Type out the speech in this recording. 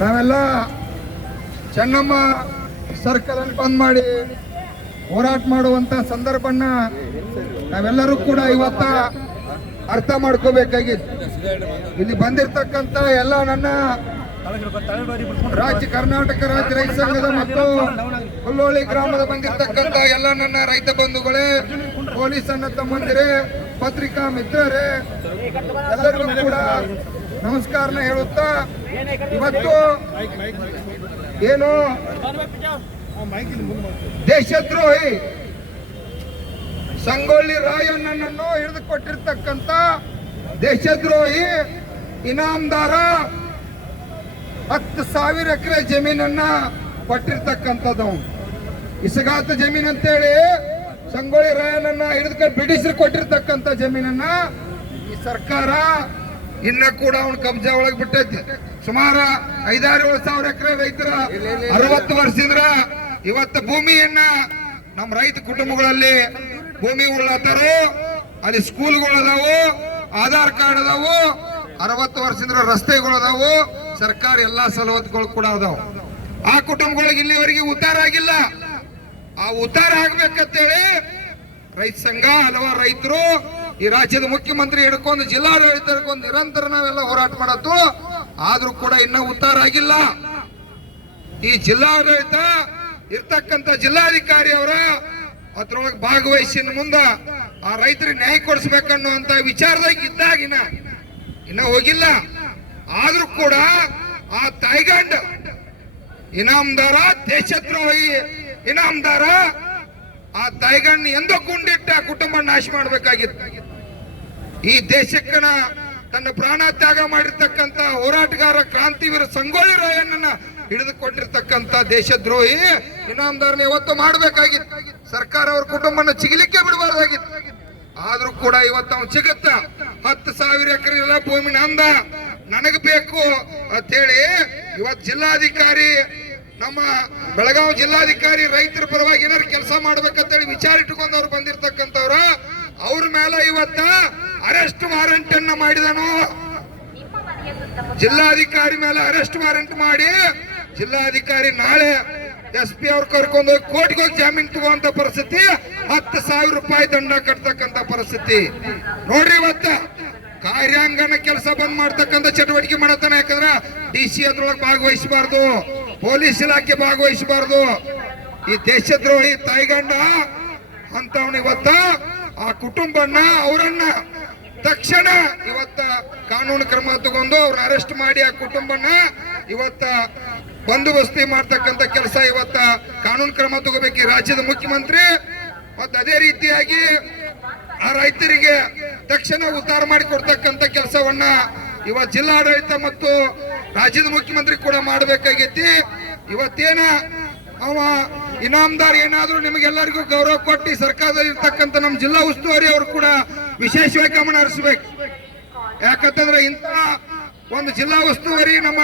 ನಾವೆಲ್ಲ ಚೆನ್ನಮ್ಮ ಸರ್ಕಲ್ ಅನ್ನು ಬಂದ್ ಮಾಡಿ ಹೋರಾಟ ಮಾಡುವಂತ ಸಂದರ್ಭನ ನಾವೆಲ್ಲರೂ ಕೂಡ ಇವತ್ತ ಅರ್ಥ ಮಾಡ್ಕೋಬೇಕಾಗಿದೆ. ಇಲ್ಲಿ ಬಂದಿರತಕ್ಕಂತ ಎಲ್ಲ ನನ್ನ ಕರ್ನಾಟಕ ರಾಜ್ಯ ರೈತ ಸಂಘದ ಮತ್ತು ಹುಲ್ಲೋಳಿ ಗ್ರಾಮದ ಬಂದಿರತಕ್ಕಂತ ಎಲ್ಲ ನನ್ನ ರೈತ ಬಂಧುಗಳೇ, ಪೊಲೀಸ್ ಅನ್ನ ತಮ್ಮಂದಿರೇ, ಪತ್ರಿಕಾ ಮಿತ್ರರೇ, ಎಲ್ಲರಿಗೂ ಕೂಡ ನಮಸ್ಕಾರನ ಹೇಳುತ್ತಾ, ಇವತ್ತು ಏನು ದೇಶದ್ರೋಹಿ ಸಂಗೊಳ್ಳಿ ರಾಯಣ್ಣನನ್ನು ಹಿಡಿದುಕೊಟ್ಟಿರ್ತಕ್ಕಂಥ ದೇಶದ್ರೋಹಿ ಇನಾಮದಾರ 10,000 ಎಕರೆ ಜಮೀನನ್ನ ಕೊಟ್ಟಿರ್ತಕ್ಕಂಥದ್ದು. ಇಸಗಾತ ಜಮೀನ್ ಅಂತೇಳಿ ಸಂಗೊಳ್ಳಿ ರಾಯಣ್ಣನ ಹಿಡಿದುಕೊಂಡು ಬ್ರಿಟಿಷರು ಕೊಟ್ಟಿರ್ತಕ್ಕಂಥ ಜಮೀನನ್ನ ಈ ಸರ್ಕಾರ ಇನ್ನ ಕೂಡ ಅವನ ಕಬ್ಜಾ ಒಳಗೆ ಬಿಟ್ಟೈತಿ. ಸುಮಾರು 5,000-7,000 ಎಕರೆ ರೈತರ 60 ವರ್ಷದಿಂದ ಇವತ್ತು ಭೂಮಿಯನ್ನ ನಮ್ಮ ರೈತ ಕುಟುಂಬಗಳಲ್ಲಿ ಭೂಮಿ ಉಳ್ಳತಾರೋ, ಅಲ್ಲಿ ಸ್ಕೂಲ್ಗಳು ಅದಾವು, ಆಧಾರ್ ಕಾರ್ಡ್ ಅದಾವು, 60 ವರ್ಷದಿಂದ ರಸ್ತೆಗಳು ಅದಾವು, ಸರ್ಕಾರ ಎಲ್ಲಾ ಸವಲತ್ತುಗಳು ಕೂಡ ಅದಾವು. ಆ ಕುಟುಂಬಗಳಿಗೆ ಇಲ್ಲಿವರೆಗೆ ಉದ್ಧಾರ ಆಗಿಲ್ಲ. ಆ ಉದ್ಧಾರ ಆಗ್ಬೇಕಂತೇಳಿ ರೈತ ಸಂಘ, ಹಲವಾರು ರೈತರು, ಈ ರಾಜ್ಯದ ಮುಖ್ಯಮಂತ್ರಿ ಹಿಡ್ಕೊಂಡು ಜಿಲ್ಲಾಡಳಿತ ಹಿಡ್ಕೊಂಡು ನಿರಂತರ ನಾವೆಲ್ಲ ಹೋರಾಟ ಮಾಡತ್ತು. ಆದ್ರೂ ಕೂಡ ಇನ್ನ ಉದ್ಧಾರ ಆಗಿಲ್ಲ. ಈ ಜಿಲ್ಲಾಡಳಿತ ಇರ್ತಕ್ಕಂಥ ಜಿಲ್ಲಾಧಿಕಾರಿ ಅವರ ಅದ್ರೊಳಗೆ ಭಾಗವಹಿಸಿನ ಮುಂದ ಆ ರೈತರಿಗೆ ನ್ಯಾಯ ಕೊಡಿಸ್ಬೇಕನ್ನುವಂತ ವಿಚಾರದಾಗ ಇದ್ದಾಗಿನ ಇನ್ನ ಹೋಗಿಲ್ಲ. ಆದ್ರೂ ಕೂಡ ಆ ತಾಯ್ಗಂಡ ಇನಾಮದಾರ, ದೇಶದ್ರೋಹಿ ಇನಾಮದಾರ, ಆ ತಾಯ್ಗಂಡ ಎಂದೋ ಗುಂಡಿಟ್ಟ ಕುಟುಂಬ ನಾಶ ಮಾಡಬೇಕಾಗಿತ್ತು. ಈ ದೇಶಕ್ಕನ ತನ್ನ ಪ್ರಾಣ ತ್ಯಾಗ ಮಾಡಿರ್ತಕ್ಕಂಥ ಹೋರಾಟಗಾರ ಕ್ರಾಂತಿವೀರ ಸಂಗೊಳ್ಳಿ ರಾಯಣ್ಣನ ಹಿಡಿದುಕೊಂಡಿರ್ತಕ್ಕಂಥ ದೇಶದ್ರೋಹಿ ಇನಾಮದಾರನ ಇವತ್ತು ಮಾಡಬೇಕಾಗಿತ್ತು. ಸರ್ಕಾರ ಅವ್ರ ಕುಟುಂಬನ ಚಿಗಲಿಕ್ಕೆ ಬಿಡಬಾರ್ದಾಗಿತ್ತು. ಆದ್ರೂ ಕೂಡ ಇವತ್ತು ಅವ್ನು ಸಿಗುತ್ತ 10,000 ಎಕರೆ ಎಲ್ಲ ಭೂಮಿ ನಂದ, ನನಗ್ ಬೇಕು ಅಂತ ಹೇಳಿ ಇವತ್ತು ಜಿಲ್ಲಾಧಿಕಾರಿ, ನಮ್ಮ ಬೆಳಗಾವಿ ಜಿಲ್ಲಾಧಿಕಾರಿ ರೈತರ ಪರವಾಗಿ ಏನಾರು ಕೆಲಸ ಮಾಡ್ಬೇಕಂತೇಳಿ ವಿಚಾರ ಇಟ್ಟುಕೊಂಡವ್ರು ಬಂದಿರತಕ್ಕಂಥವ್ರ ಅವ್ರ ಮೇಲೆ ಇವತ್ತ ಅರೆಸ್ಟ್ ವಾರೆಂಟ್ ಅನ್ನ ಮಾಡಿದನು. ಜಿಲ್ಲಾಧಿಕಾರಿ ಮೇಲೆ ಅರೆಸ್ಟ್ ವಾರೆಂಟ್ ಮಾಡಿ ಜಿಲ್ಲಾಧಿಕಾರಿ ನಾಳೆ SP ಅವ್ರು ಕರ್ಕೊಂಡು ಹೋಗಿ ಕೋರ್ಟ್ಗೆ ಹೋಗಿ ಜಾಮೀನು ತಗೋಂತ ಪರಿಸ್ಥಿತಿ, 10,000 ರೂಪಾಯಿ ದಂಡ ಕಟ್ತಕ್ಕಂತ ಪರಿಸ್ಥಿತಿ ನೋಡ್ರಿ. ಇವತ್ತ ಕಾರ್ಯಾಂಗನ ಕೆಲಸ ಬಂದ್ ಮಾಡ್ತಕ್ಕಂಥ ಚಟುವಟಿಕೆ ಮಾಡತ್ತಾನ. ಯಾಕಂದ್ರ DC ಅದ್ರೊಳಗೆ ಭಾಗವಹಿಸಬಾರ್ದು, ಪೊಲೀಸ್ ಇಲಾಖೆ ಭಾಗವಹಿಸಬಾರ್ದು. ಈ ದೇಶದ್ರೋಹಿ ತಾಯ್ಗಂಡ ಅಂತವನ ಇವತ್ತ ಆ ಕುಟುಂಬನ್ನ, ಅವರನ್ನ ತಕ್ಷಣ ಇವತ್ತ ಕಾನೂನು ಕ್ರಮ ತಗೊಂಡು ಅವ್ರನ್ನ ಅರೆಸ್ಟ್ ಮಾಡಿ ಆ ಕುಟುಂಬನ ಇವತ್ತ ಬಂದೋಬಸ್ತಿ ಮಾಡ್ತಕ್ಕಂಥ ಕೆಲಸ ಇವತ್ತ ಕಾನೂನು ಕ್ರಮ ತಗೋಬೇಕು ಈ ರಾಜ್ಯದ ಮುಖ್ಯಮಂತ್ರಿ. ಮತ್ತೆ ಅದೇ ರೀತಿಯಾಗಿ ಆ ರೈತರಿಗೆ ತಕ್ಷಣ ಉದ್ಧಾರ ಮಾಡಿ ಕೊಡ್ತಕ್ಕಂಥ ಕೆಲಸವನ್ನ ಇವತ್ತು ಜಿಲ್ಲಾಡಳಿತ ಮತ್ತು ರಾಜ್ಯದ ಮುಖ್ಯಮಂತ್ರಿ ಕೂಡ ಮಾಡಬೇಕಾಗೈತಿ. ಇವತ್ತೇನ ಅವ ಇನಾಮದಾರ್ ಏನಾದ್ರೂ ನಿಮಗೆಲ್ಲರಿಗೂ ಗೌರವ ಕೊಟ್ಟು ಸರ್ಕಾರದಲ್ಲಿ ಇರ್ತಕ್ಕಂಥ ನಮ್ಮ ಜಿಲ್ಲಾ ಉಸ್ತುವಾರಿ ಅವರು ಕೂಡ ವಿಶೇಷವಾಗಿ ಗಮನ ಹರಿಸಬೇಕು. ಯಾಕಂತಂದ್ರೆ ಇಂಥ ಒಂದು ಜಿಲ್ಲಾ ಉಸ್ತುವಾರಿ ನಮ್ಮ